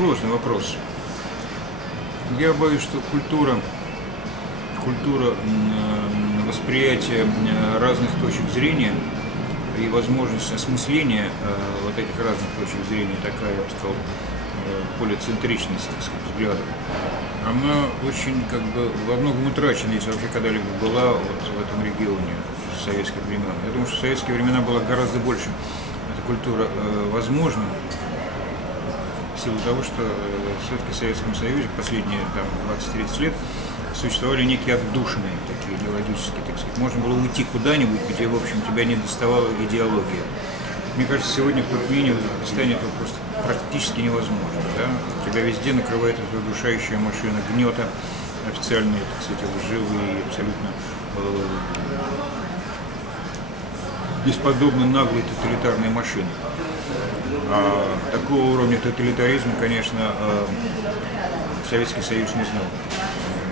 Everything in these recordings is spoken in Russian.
сложный вопрос. Я боюсь, что культура восприятия разных точек зрения и возможность осмысления вот этих разных точек зрения, такая, я бы сказал, полицентричность, так сказать, взглядов, она очень во многом утрачена, если вообще когда-либо была вот в этом регионе с советских времен. Я думаю, что в советские времена была гораздо больше эта культура возможна, в силу того, что все-таки в Советском Союзе последние 20-30 лет существовали некие отдушины, такие идеологические, так сказать. Можно было уйти куда-нибудь, где, в общем, тебя не доставала идеология. Мне кажется, сегодня в Туркмении, в Узбекистане это просто практически невозможно. Да? Тебя везде накрывает эта удушающая машина гнета, официальные, так сказать, лживые, абсолютно бесподобно наглые тоталитарные машины. А такого уровня тоталитаризма, конечно, Советский Союз не знал,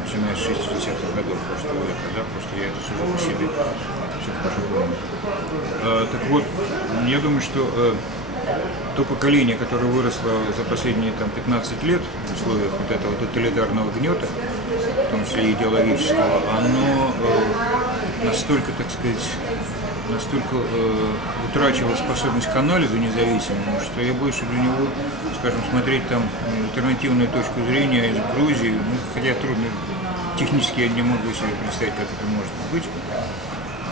начиная с 60-х годов прошлого века, да, потому что я это сужу по себе, все хорошо помню. Так вот, я думаю, что то поколение, которое выросло за последние 15 лет в условиях вот этого тоталитарного гнета, в том числе идеологического, оно настолько, так сказать, утрачивала способность к анализу независимому, что я боюсь, что для него, скажем, смотреть альтернативную точку зрения из Грузии, хотя трудно, технически я не могу себе представить, как это может быть,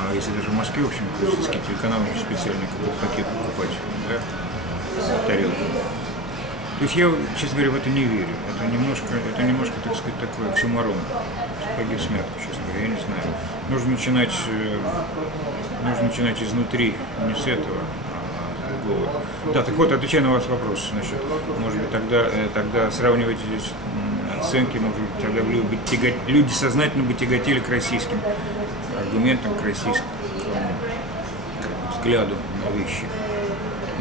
а если даже в Москве, в общем, грузинский телеканал очень специальный какой-то пакет покупать, да, тарелку. То есть я, честно говоря, в это не верю. Это немножко, так сказать, такой оксюморон. Сапоги в смятку, честно говоря, я не знаю. Нужно начинать изнутри, не с этого, а с другого. Да, так вот, отвечая на ваш вопрос, значит, может быть, тогда сравнивать здесь оценки, может быть, тогда люди сознательно бы тяготели к российским аргументам, к российскому взгляду на вещи.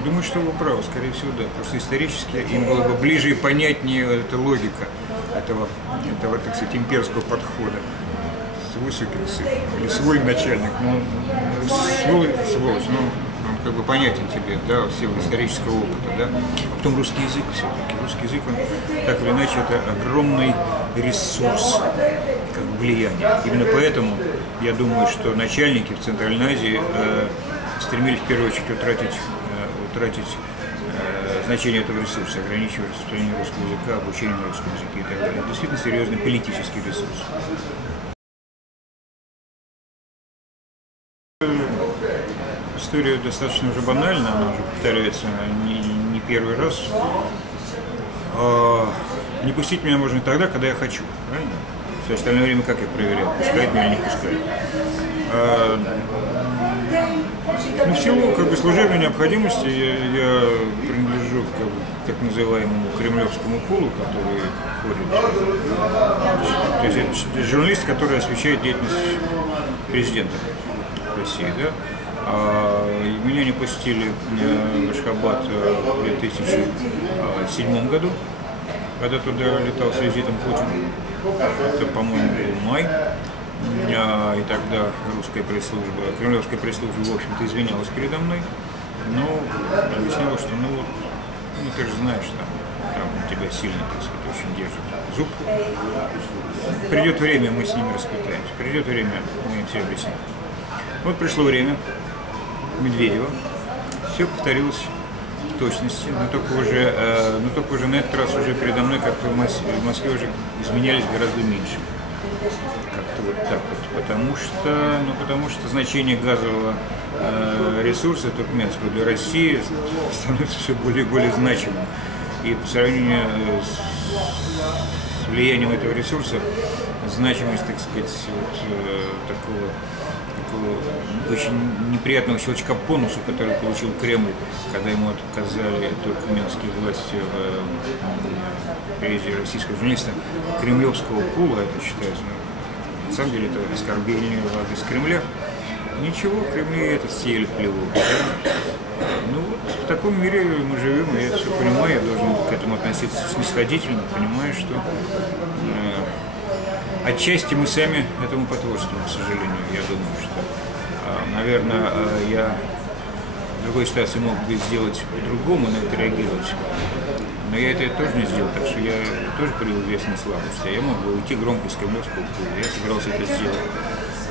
Думаю, что вы правы, скорее всего, да. Просто исторически им было бы ближе и понятнее эта логика этого, так сказать, имперского подхода. Свой сукин сын, или свой начальник, сволочь, он понятен тебе, да, в силу исторического опыта, да. А потом русский язык все-таки. Русский язык, он, так или иначе, это огромный ресурс, влияния. Именно поэтому я думаю, что начальники в Центральной Азии стремились в первую очередь утратить значение этого ресурса, ограничивать распространение русского языка, обучение на русском языке и так далее. Это действительно серьезный политический ресурс. История достаточно уже банальна, она уже повторяется не первый раз. Не пустить меня можно тогда, когда я хочу, правильно? Все остальное время как я проверяю, пускает меня или не пускает. В силу служебной необходимости я принадлежу к так называемому кремлевскому пулу, который ходит. То есть это журналист, который освещает деятельность президента России, да? Меня не пустили в Ашхабад в 2007 году, когда туда летал с визитом Путин. Это, по-моему, был май. И тогда русская пресс-служба, кремлевская пресс-служба, в общем-то, извинялась передо мной, но объяснила, что, ты же знаешь, там тебя сильно, так сказать, очень держит зуб. Придет время, мы с ними расквитаемся. Придет время, мы им все объясним. Вот пришло время Медведева. Все повторилось в точности, но только уже на этот раз уже передо мной, как в Москве, уже изменялись гораздо меньше. Как-то вот так вот. Потому что значение газового ресурса туркменского для России становится все более и более значимым. И по сравнению с влиянием этого ресурса, значимость, так сказать, такого очень неприятного щелчка по носу, который получил Кремль, когда ему отказали туркменские власти в приезде российского журналиста, кремлевского пула, это считается, на самом деле это оскорбление в адрес Кремля. Ничего, в Кремле это съели плеву. Да? В таком мире мы живем, и я это все понимаю, я должен к этому относиться снисходительно, понимая, что отчасти мы сами этому потворствуем, к сожалению. Я думаю, что, наверное, я в другой ситуации мог бы сделать по-другому, на это реагировать. Но я это тоже не сделал, так что я тоже привел известные слабости. Я мог бы уйти громко из кремлевского пула, я собирался это сделать.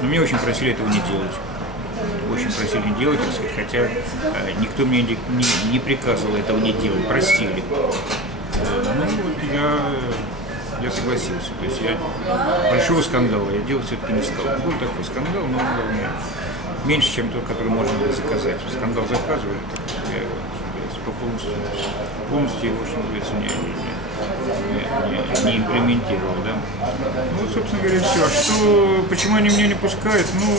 Но мне очень просили этого не делать. Очень просили не делать, так сказать, хотя никто мне не приказывал этого не делать, просили. Ну вот я согласился. То есть большого скандала я делать все-таки не стал. Был такой скандал, но он был меньше, чем тот, который можно было заказать. Скандал заказывали, так я полностью его, что называется, не имплементировал. Да? Ну вот, собственно говоря, все. Почему они меня не пускают? Ну,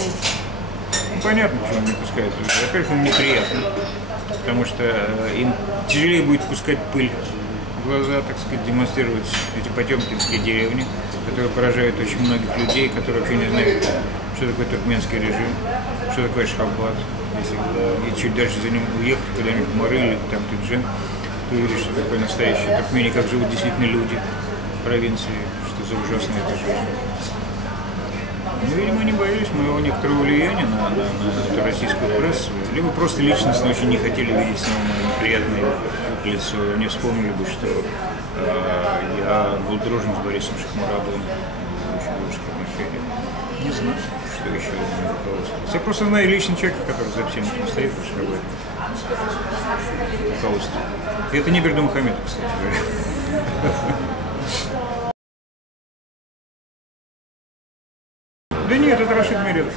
понятно, почему они не пускают. Во-первых, им неприятно, потому что им тяжелее будет пускать пыль в глаза, так сказать, демонстрировать эти потемкинские деревни, которые поражают очень многих людей, которые вообще не знают, что такое туркменский режим, что такое Ашхабад. Если и чуть дальше за ним уехать куда-нибудь в Мары или там Тюджин, ты увидишь, что такое настоящее Туркмения, как живут действительно люди в провинции, что за ужасная эта жизнь. Ну, видимо, не боялись моего некоторого влияния на эту российскую прессу, либо просто личностно очень не хотели видеть снова мое неприятное лицо. Они вспомнили бы, что я был дружен с Борисом Шахмарадовым, очень дружеских отношений. Не знаю, что еще не руководствовалось. Я просто знаю личный человек, который за всем этим стоит, в Ашхабаде. Руководство. И это не Бердымухамедов, кстати говоря. Да нет, это Рашид Мередов.